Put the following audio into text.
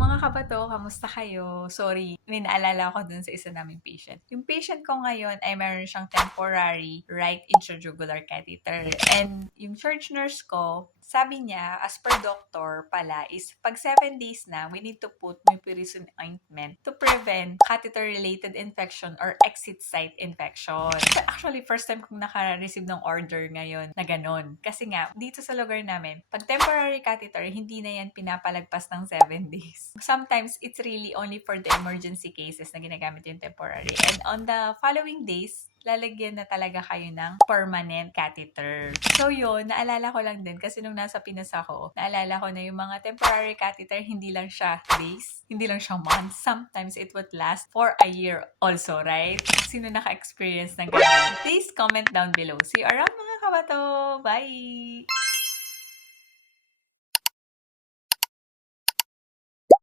mga kabato, kamusta kayo? Sorry, may naalala ko dun sa isa naming patient. Yung patient ko ngayon ay meron siyang temporary right intrajugular catheter. And yung church nurse ko, sabi niya, as per doctor pala, is pag 7 days na, we need to put mupirocin ointment to prevent catheter-related infection or exit site infection. So actually, first time kong naka-receive ng order ngayon na ganon. Kasi nga, dito sa lugar namin, pag temporary catheter, hindi na yan pinapalagpas ng 7 days. Sometimes, it's really only for the emergency cases na ginagamit yung temporary. And on the following days, lalagyan na talaga kayo ng permanent catheter. So yun, naalala ko lang din kasi nung nasa Pinas ako, naalala ko na yung mga temporary catheter, hindi lang siya days, hindi lang siya months. Sometimes it would last for a year also, right? Sino naka-experience ng ganyan? Please comment down below. See you around mga kabato! Bye!